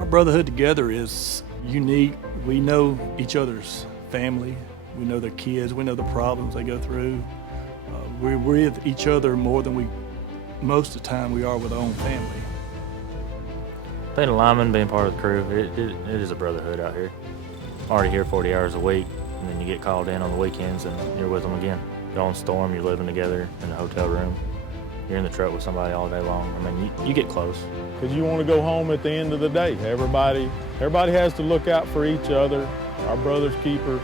Our brotherhood together is unique. We know each other's family. We know their kids. We know the problems they go through. We're with each other more than most of the time we are with our own family. Being a lineman, being part of the crew, it is a brotherhood out here. Already here 40 hours a week, and then you get called in on the weekends and you're with them again. Go on storm, you're living together in a hotel room. You're in the truck with somebody all day long. I mean, you get close. Because you want to go home at the end of the day. Everybody has to look out for each other. Our brother's keeper.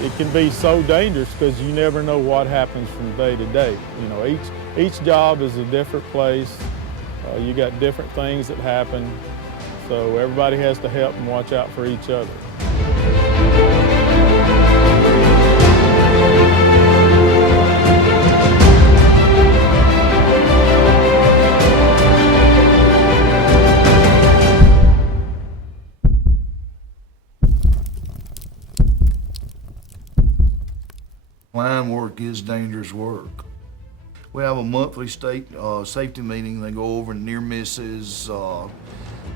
It can be so dangerous because you never know what happens from day to day. You know, each job is a different place. You got different things that happen. So everybody has to help and watch out for each other. Line work is dangerous work. We have a monthly safety meeting. They go over near misses,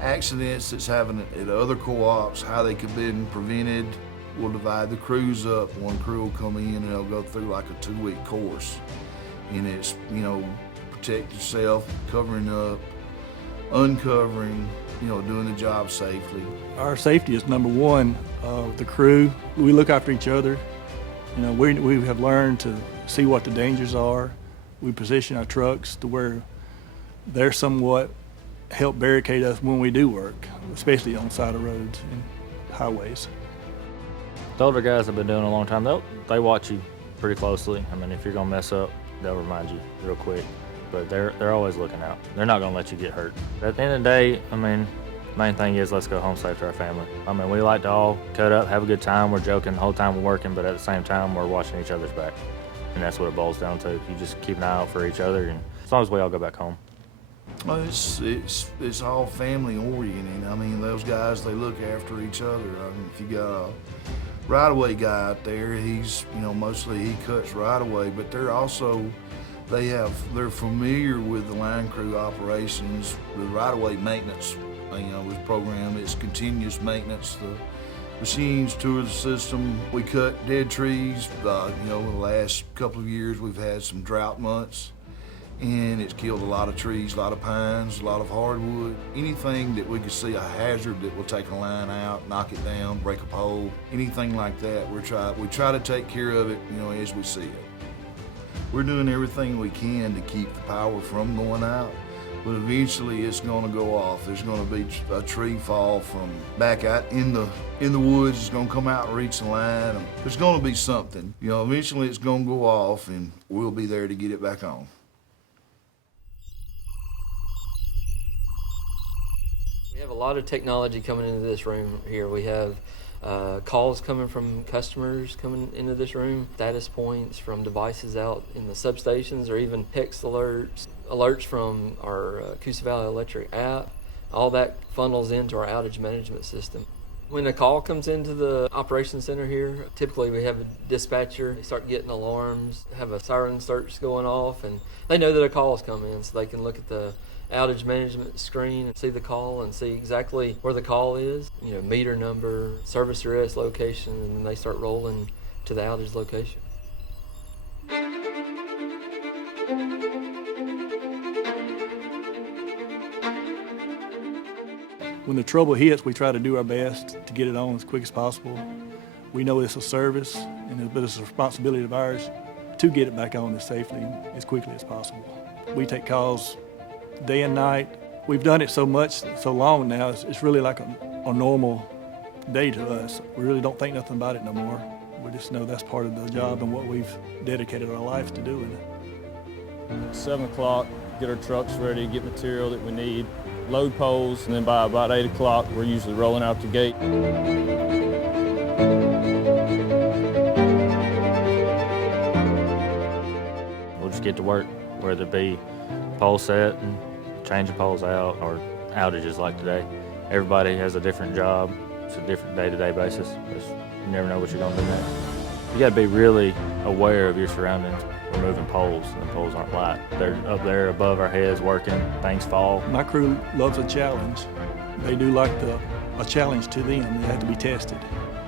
accidents that's happening at other co-ops, how they could be prevented. We'll divide the crews up. One crew will come in and they'll go through like a 2-week course. And it's, you know, protect yourself, covering up, uncovering, you know, doing the job safely. Our safety is number one. The crew, we look after each other. You know, we have learned to see what the dangers are. We position our trucks to where they're somewhat help barricade us when we do work, especially on side of roads and highways. The older guys have been doing it a long time. They watch you pretty closely. I mean, if you're gonna mess up, they'll remind you real quick. But they're always looking out. They're not gonna let you get hurt. At the end of the day, I mean, main thing is let's go home safe to our family. I mean, we like to all cut up, have a good time. We're joking the whole time we're working, but at the same time, we're watching each other's back. And that's what it boils down to. You just keep an eye out for each other, and as long as we all go back home. Well, it's all family oriented. I mean, those guys, they look after each other. I mean, if you got a right-of-way guy out there, he's, you know, mostly he cuts right-of-way, but they're familiar with the line crew operations, with right-of-way maintenance. You know, this program is continuous maintenance. The machines tour the system. We cut dead trees. You know, in the last couple of years, we've had some drought months, and it's killed a lot of trees, a lot of pines, a lot of hardwood. Anything that we could see a hazard that will take a line out, knock it down, break a pole, anything like that, we try to take care of it, you know, as we see it. We're doing everything we can to keep the power from going out. But eventually it's gonna go off. There's gonna be a tree fall from back out in the woods. It's gonna come out and reach the line. There's gonna be something. You know, eventually it's gonna go off and we'll be there to get it back on. We have a lot of technology coming into this room here. We have calls coming from customers coming into this room, status points from devices out in the substations, or even text alerts from our Coosa Valley Electric app. All that funnels into our outage management system. When a call comes into the operations center here, typically we have a dispatcher. They start getting alarms, have a siren starts going off, and they know that a call is coming in, so they can look at the outage management screen and see the call and see exactly where the call is, you know, meter number, service arrest location, and then they start rolling to the outage location. When the trouble hits, we try to do our best to get it on as quick as possible. We know it's a service, but it's a responsibility of ours to get it back on as safely and as quickly as possible. We take calls day and night. We've done it so long now, it's really like a normal day to us. We really don't think nothing about it no more. We just know that's part of the job and what we've dedicated our life to doing. 7 o'clock, get our trucks ready, get material that we need, load poles, and then by about 8 o'clock, we're usually rolling out the gate. We'll just get to work, whether it be pole set and change the poles out, or outages like today. Everybody has a different job. It's a different day-to-day basis. You never know what you're gonna do next. You gotta be really aware of your surroundings. We're moving poles, and the poles aren't light. They're up there above our heads working, things fall. My crew loves a challenge. They do like a challenge to them. They have to be tested.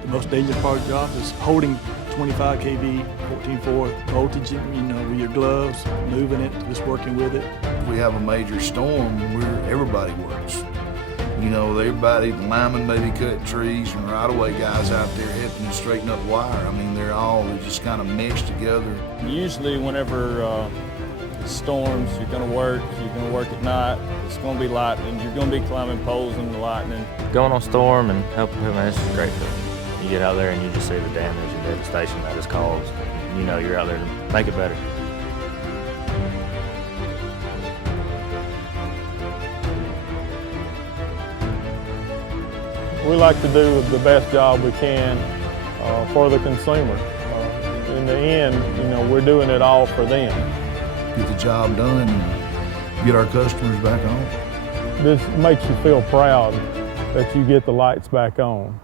The most dangerous part of the job is holding 25 kV, 14.4 voltage, with your gloves, moving it, just working with it. If we have a major storm, everybody works. Everybody, the linemen maybe cutting trees, and right-of-way guys out there helping to straighten up wire. I mean, they just kind of mesh together. Usually whenever storms, you're going to work at night, it's going to be lightning, you're going to be climbing poles in the lightning. Going on storm and helping people, man, it's just great feeling. You get out there and you just see the damage and devastation that is caused. You're out there to make it better. We like to do the best job we can for the consumer. In the end, we're doing it all for them. Get the job done and get our customers back on. This makes you feel proud that you get the lights back on.